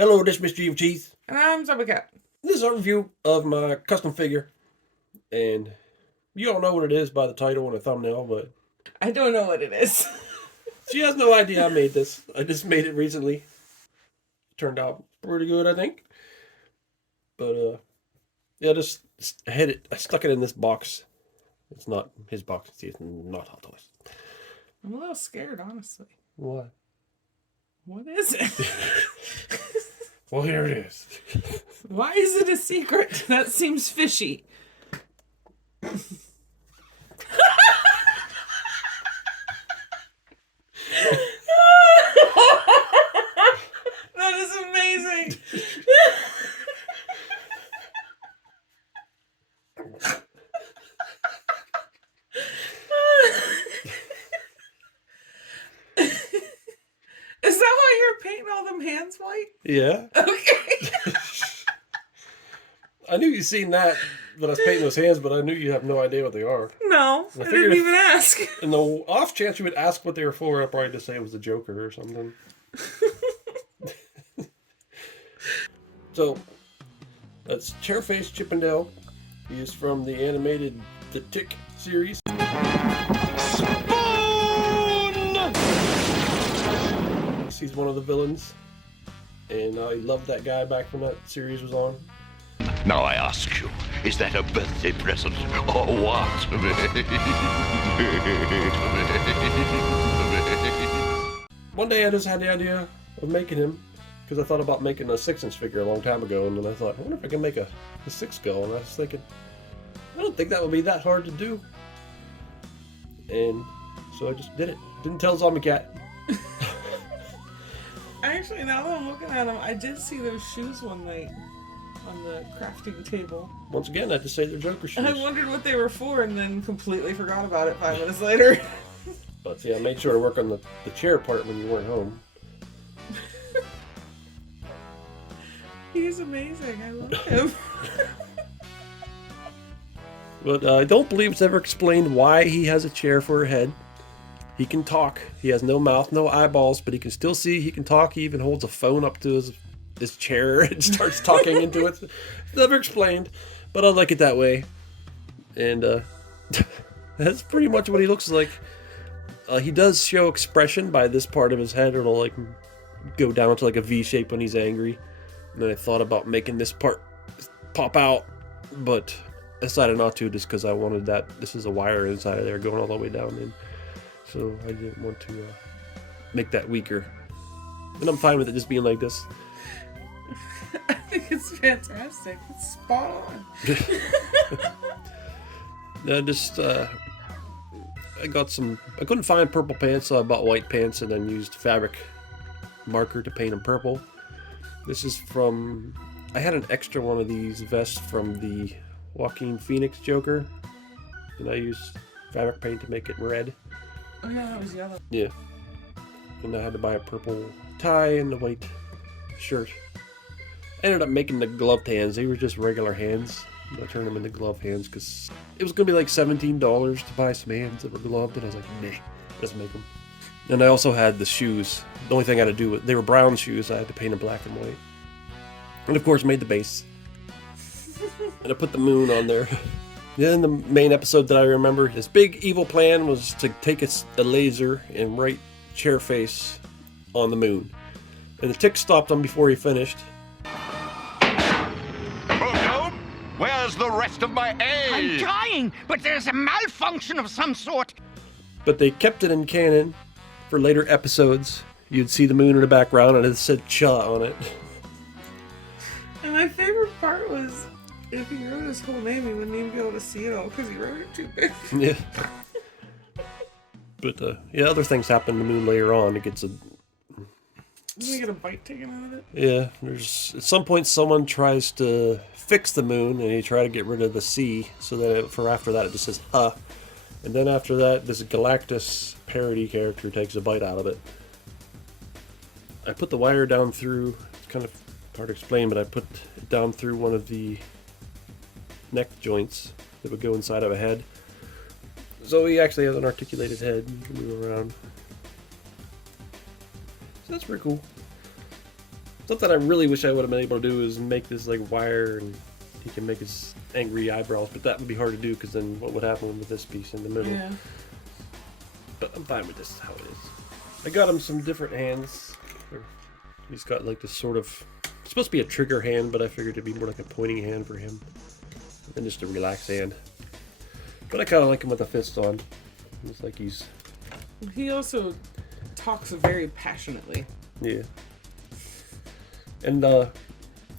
Hello, this is Mr. Evilcheese. And I'm Cat. This is our review of my custom figure. And you all know what it is by the title and the thumbnail, but... I don't know what it is. She has no idea I made this. I just made it recently. Turned out pretty good, I think. But, yeah, I stuck it in this box. It's not his box. See, it's not Hot Toys. I'm a little scared, honestly. Why? What is it? Well, here it is. Why is it a secret? That seems fishy. That is amazing. Is that why you're painting all them hands white? Yeah. Okay. I knew you'd seen that when I was painting those hands, but I knew you have no idea what they are. No, I didn't even ask. In the off chance you would ask what they were for, I'd probably just say it was the Joker or something. So, that's Chairface Chippendale. He is from the animated The Tick series. He's one of the villains, and I loved that guy back when that series was on. Now I ask you, is that a birthday present or what? One day I just had the idea of making him, because I thought about making a 6-inch figure a long time ago, and then I thought, I wonder if I can make a 6 skull, and I was thinking, I don't think that would be that hard to do. And so I just did it. Didn't tell Zombie Cat. Actually, now that I'm looking at them, I did see those shoes one night on the crafting table. Once again, I had to say they're Joker shoes. I wondered what they were for and then completely forgot about it 5 minutes later. But yeah, I made sure to work on the chair part when you weren't home. He's amazing. I love him. But I don't believe it's ever explained why he has a chair for a head. He can talk. He has no mouth, no eyeballs, but he can still see. He can talk. He even holds a phone up to his chair and starts talking into it. It's never explained, but I like it that way. And that's pretty much what he looks like. He does show expression by this part of his head. It'll like go down to like a V shape when he's angry. And then I thought about making this part pop out, but I decided not to just because I wanted that. This is a wire inside of there going all the way down in. So I didn't want to make that weaker. And I'm fine with it just being like this. I think it's fantastic. It's spot on. I couldn't find purple pants, so I bought white pants and then used fabric marker to paint them purple. This is from, I had an extra one of these vests from the Joaquin Phoenix Joker. And I used fabric paint to make it red. Oh yeah, that was yellow. Yeah. And I had to buy a purple tie and a white shirt. I ended up making the gloved hands. They were just regular hands. I turned them into glove hands because it was going to be like $17 to buy some hands that were gloved. And I was like, nah, let's make them. And I also had the shoes. The only thing I had to do was, they were brown shoes. I had to paint them black and white. And of course made the base. And I put the moon on there. Then the main episode that I remember, his big evil plan was to take a laser and write Chairface on the moon. And the tick stopped him before he finished. Oh, no? Where's the rest of my A? I'm trying, but there's a malfunction of some sort. But they kept it in canon for later episodes. You'd see the moon in the background and it said Cha on it. And my favorite part was, if he wrote his whole name, he wouldn't even be able to see it all because he wrote it too big. Yeah. But, yeah, other things happen to the moon later on. It gets a... You get a bite taken out of it? Yeah, there's... At some point, someone tries to fix the moon, and they try to get rid of the C, so that for after that, it just says, And then after that, this Galactus parody character takes a bite out of it. I put the wire down through... It's kind of hard to explain, but I put it down through one of the neck joints that would go inside of a head. So he actually has an articulated head. You can move around. So that's pretty cool. Something I really wish I would have been able to do is make this like wire, and he can make his angry eyebrows, but that would be hard to do because then what would happen with this piece in the middle? Yeah. But I'm fine with this how it is. I got him some different hands. He's got like this sort of, it's supposed to be a trigger hand, but I figured it'd be more like a pointing hand for him, and just a relaxed hand. But I kind of like him with a fist on. It's like he's. He also talks very passionately. Yeah. And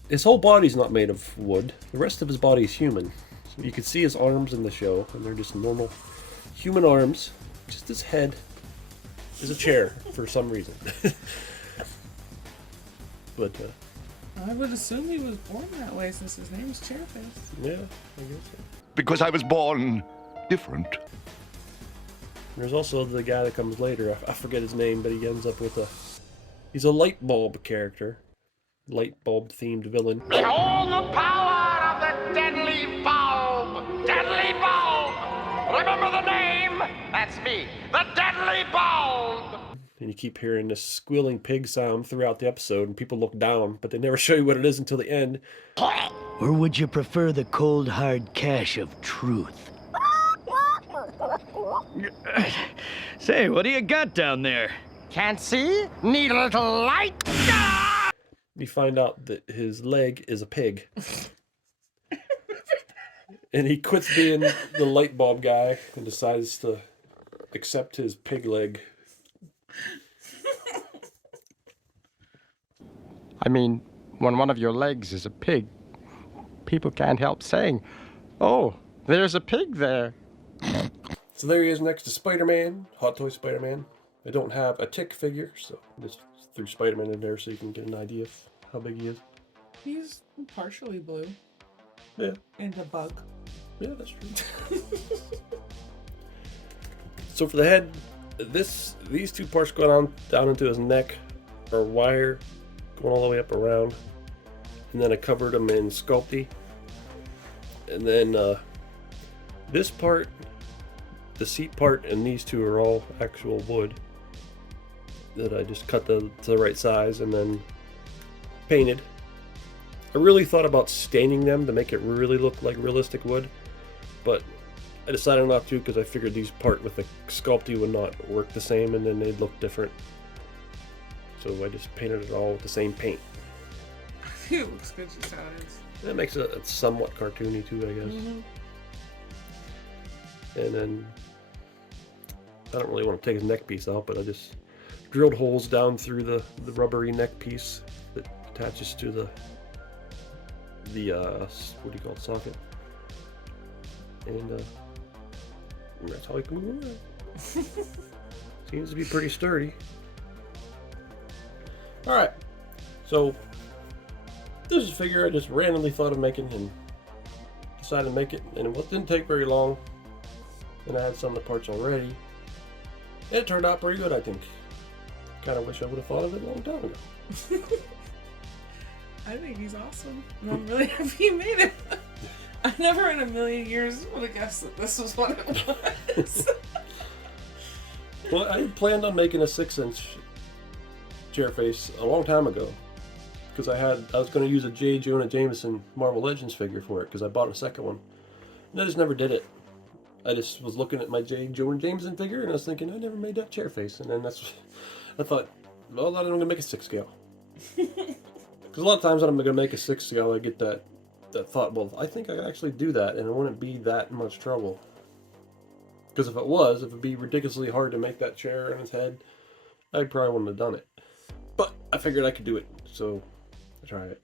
his whole body's not made of wood. The rest of his body is human. So you can see his arms in the show, and they're just normal human arms. Just his head is a chair for some reason. But I would assume he was born that way since his name's Chairface. yeah, I guess so. Because I was born different. There's also the guy that comes later. I forget his name, but he ends up with he's a light bulb character. Light bulb themed villain. Behold the power of the deadly bulb! Deadly bulb! Remember the name? That's me, the deadly bulb! And you keep hearing this squealing pig sound throughout the episode, and people look down, but they never show you what it is until the end. Or would you prefer the cold hard cash of truth? Say, what do you got down there? Can't see? Need a little light? You find out that his leg is a pig. And he quits being the light bulb guy and decides to accept his pig leg. I mean, when one of your legs is a pig, people can't help saying, "Oh, there's a pig there." So there he is next to Spider-Man, Hot Toy Spider-Man. I don't have a Tick figure, so I just threw Spider-Man in there so you can get an idea of how big he is. He's partially blue. Yeah. And a bug. Yeah, that's true. So for the head, these two parts going down into his neck are wire going all the way up around, and then I covered them in Sculpey, and then this part, the seat part, and these two are all actual wood that I just cut to the right size and then painted. I really thought about staining them to make it really look like realistic wood, but I decided not to because I figured these part with the Sculpey would not work the same and then they'd look different. So I just painted it all with the same paint. It looks good just how it is. That makes it somewhat cartoony too, I guess. Mm-hmm. And then I don't really want to take his neck piece out, but I just drilled holes down through the rubbery neck piece that attaches to the what do you call it, socket. And that's how he can move around. Seems to be pretty sturdy. Alright, so this is a figure I just randomly thought of making and decided to make it, and it didn't take very long, and I had some of the parts already, and it turned out pretty good, I think. Kind of wish I would have thought of it a long time ago. I think he's awesome. And I'm really happy you made it. I never in a million years would have guessed that this was what it was. Well, I had planned on making a 6-inch Chairface a long time ago, because I was going to use a J. Jonah Jameson Marvel Legends figure for it, because I bought a second one, and I just never did it. I just was looking at my J. Jonah Jameson figure, and I was thinking, I never made that Chairface, and then I thought, well, I'm going to make a 6 scale. Because a lot of times when I'm going to make a 6 scale, I get that thought, well, I think I could actually do that, and it wouldn't be that much trouble. Because if it would be ridiculously hard to make that chair and his head, I probably wouldn't have done it. But I figured I could do it, so I tried it.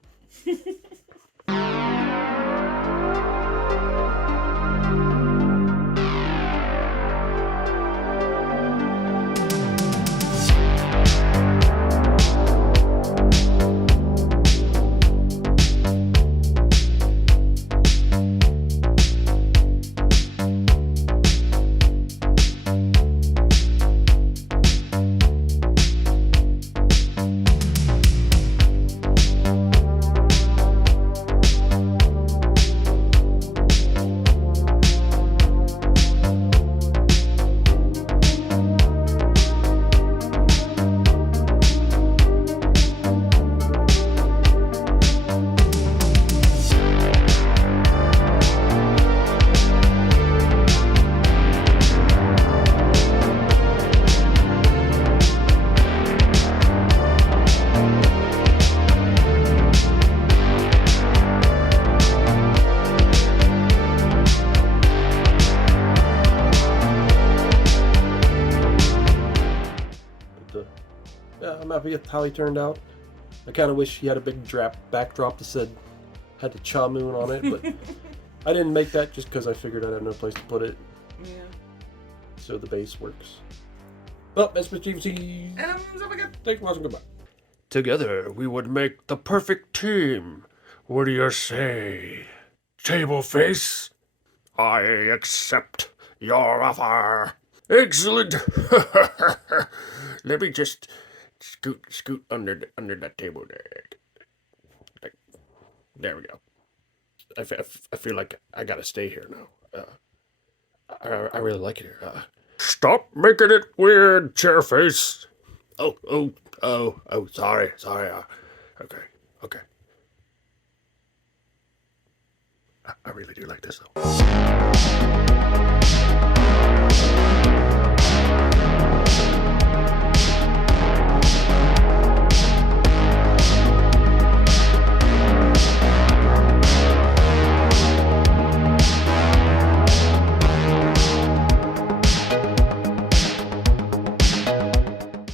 happy with how he turned out. I kind of wish he had a big backdrop that said, had the Cha Moon on it, but I didn't make that just because I figured I'd have no place to put it. Yeah. So the base works. Well, that's Mr. Evilcheese. And I'm Zubaka. Thanks for watching. Goodbye. Together, we would make the perfect team. What do you say? Tableface? I accept your offer. Excellent. Let me just scoot under that table there. There we go. I feel like I gotta stay here now. I really like it here. Stop making it weird, Chairface. Oh, sorry. Okay. I really do like this though.